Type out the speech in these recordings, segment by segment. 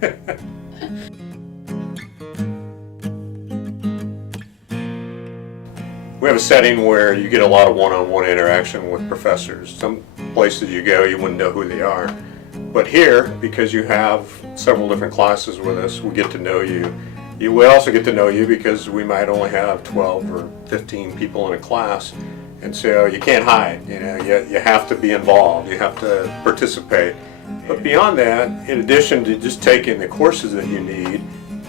We have a setting where you get a lot of one-on-one interaction with professors. Some places you go, you wouldn't know who they are. But here, because you have several different classes with us, we get to know you. We also get to know you because we might only have 12 or 15 people in a class, and so you can't hide. You have to be involved. You have to participate. But beyond that, in addition to just taking the courses that you need,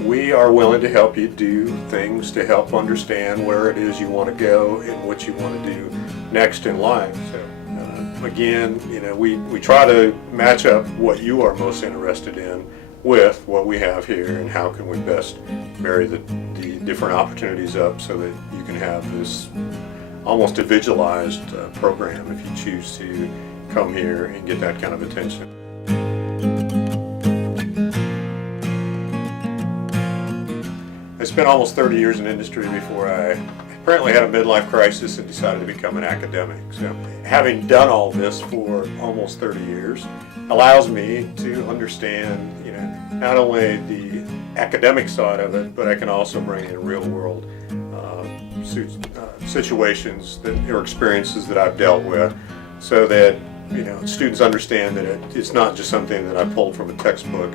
we are willing to help you do things to help understand where it is you want to go and what you want to do next in life. So again, we try to match up what you are most interested in with what we have here, and how can we best marry the different opportunities up so that you can have this almost individualized program if you choose to come here and get that kind of attention. I spent almost 30 years in industry before I apparently had a midlife crisis and decided to become an academic. So having done all this for almost 30 years allows me to understand, not only the academic side of it, but I can also bring in real world situations or experiences that I've dealt with, so that students understand that it's not just something that I pulled from a textbook.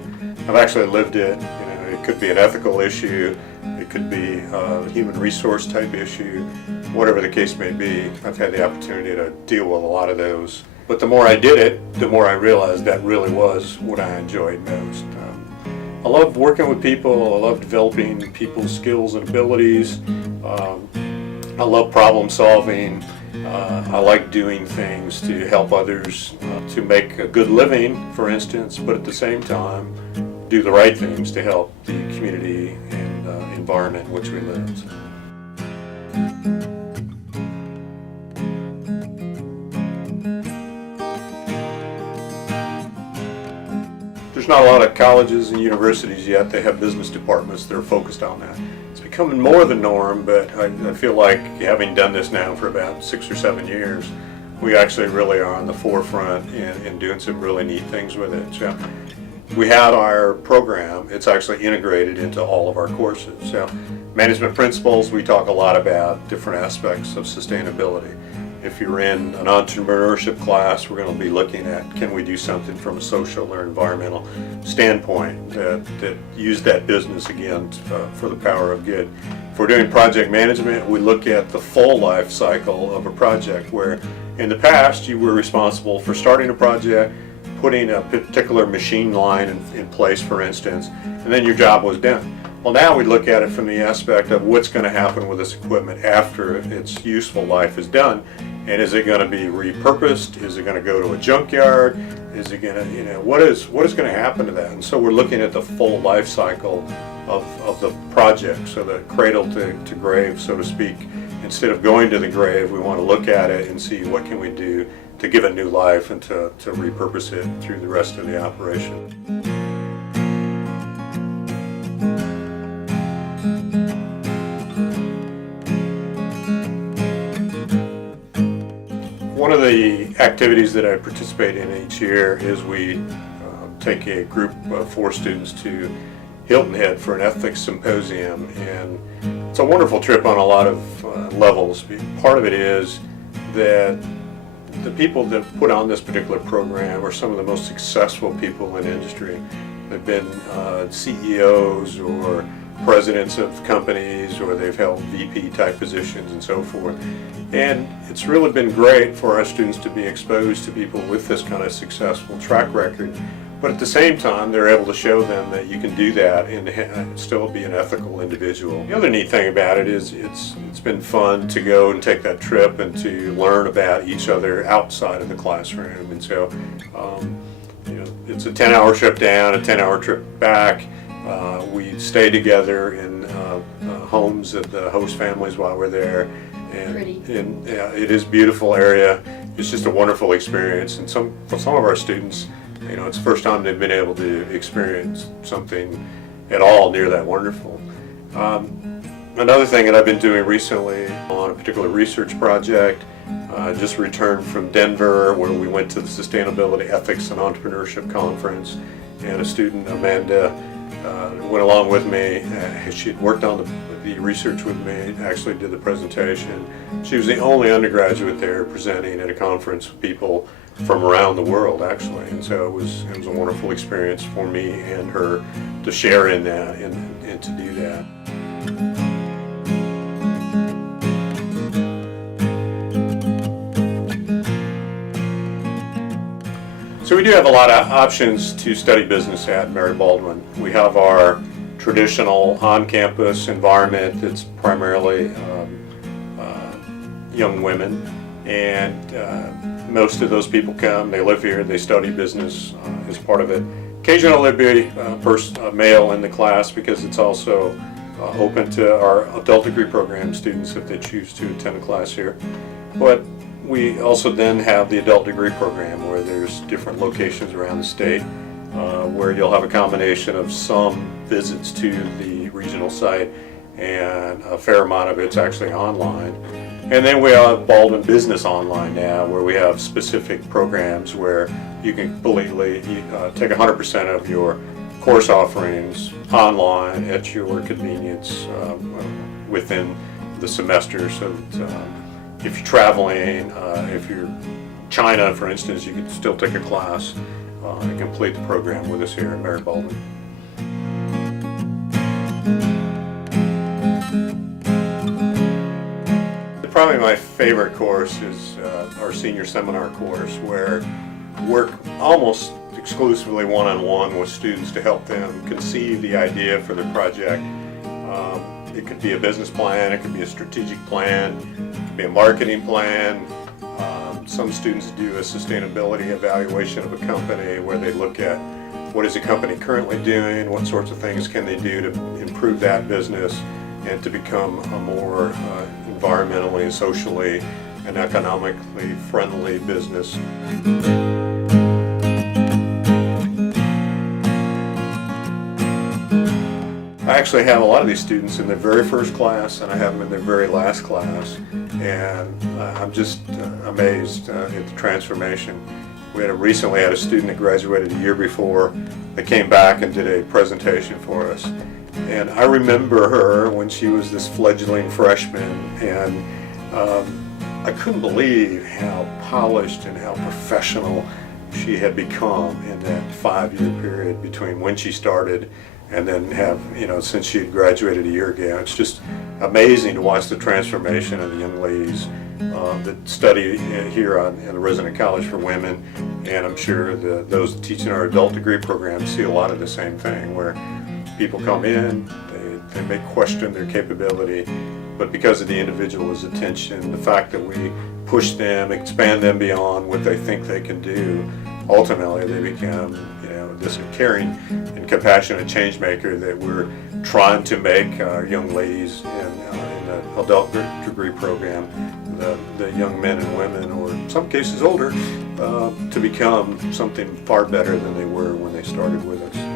I've actually lived it. It could be an ethical issue, it could be a human resource type issue, whatever the case may be. I've had the opportunity to deal with a lot of those. But the more I did it, the more I realized that really was what I enjoyed most. I love working with people. I love developing people's skills and abilities. I love problem solving. I like doing things to help others to make a good living, for instance, but at the same time do the right things to help the community and environment in which we live. There's not a lot of colleges and universities yet that have business departments that are focused on that. It's becoming more the norm, but I feel like, having done this now for about 6 or 7 years, we actually really are on the forefront in doing some really neat things with it. So we have our program, it's actually integrated into all of our courses. So management principles, we talk a lot about different aspects of sustainability. If you're in an entrepreneurship class, we're going to be looking at, can we do something from a social or environmental standpoint that use that business again for the power of good. If we're doing project management, we look at the full life cycle of a project, where in the past you were responsible for starting a project, putting a particular machine line in place, for instance, and then your job was done. Well, now we look at it from the aspect of what's going to happen with this equipment after its useful life is done. And is it going to be repurposed? Is it going to go to a junkyard? Is it going to, what is going to happen to that? And so we're looking at the full life cycle of the project, so the cradle to grave, so to speak. Instead of going to the grave, we want to look at it and see what can we do to give it new life and to repurpose it through the rest of the operation. One of the activities that I participate in each year is we take a group of 4 students to Hilton Head for an ethics symposium, and it's a wonderful trip on a lot of levels. Part of it is that the people that put on this particular program are some of the most successful people in industry. They've been CEOs or presidents of companies, or they've held VP type positions and so forth. And it's really been great for our students to be exposed to people with this kind of successful track record, but at the same time they're able to show them that you can do that and still be an ethical individual. The other neat thing about it is it's been fun to go and take that trip and to learn about each other outside of the classroom. And so it's a 10-hour trip down, a 10-hour trip back. We stay together in homes of the host families while we're there. And it is a beautiful area. It's just a wonderful experience. And for some of our students, it's the first time they've been able to experience something at all near that wonderful. Another thing that I've been doing recently on a particular research project, just returned from Denver, where we went to the Sustainability Ethics and Entrepreneurship Conference. and a student, Amanda, went along with me. She had worked on the research with me, actually did the presentation. She was the only undergraduate there presenting at a conference with people from around the world, actually, and so it was a wonderful experience for me and her to share in that and to do that. So we do have a lot of options to study business at Mary Baldwin. We have our traditional on-campus environment that's primarily young women, and most of those people come, they live here, they study business as part of it. Occasionally there'll be a male in the class because it's also open to our adult degree program students if they choose to attend a class here. But we also then have the adult degree program where there's different locations around the state where you'll have a combination of some visits to the regional site and a fair amount of it's actually online. And then we have Baldwin Business Online now, where we have specific programs where you can completely take 100% of your course offerings online at your convenience within the semester. So that, if you're traveling, if you're China, for instance, you can still take a class and complete the program with us here at Mary Baldwin. Probably my favorite course is our senior seminar course, where we work almost exclusively one-on-one with students to help them conceive the idea for their project. It could be a business plan, it could be a strategic plan, it could be a marketing plan. Some students do a sustainability evaluation of a company where they look at what is the company currently doing, what sorts of things can they do to improve that business and to become a more environmentally, socially, and economically friendly business. I actually have a lot of these students in their very first class, and I have them in their very last class, and I'm just amazed at the transformation. We recently had a student that graduated a year before that came back and did a presentation for us. And I remember her when she was this fledgling freshman, and I couldn't believe how polished and how professional she had become in that 5-year period between when she started and then since she had graduated a year ago. It's just amazing to watch the transformation of the young ladies that study here in the Resident College for Women, and I'm sure those teaching our adult degree program see a lot of the same thing, where people come in, they may question their capability, but because of the individual's attention, the fact that we push them, expand them beyond what they think they can do, ultimately they become this caring and compassionate change maker that we're trying to make our young ladies in the adult degree program, the young men and women, or in some cases older, to become something far better than they were when they started with us.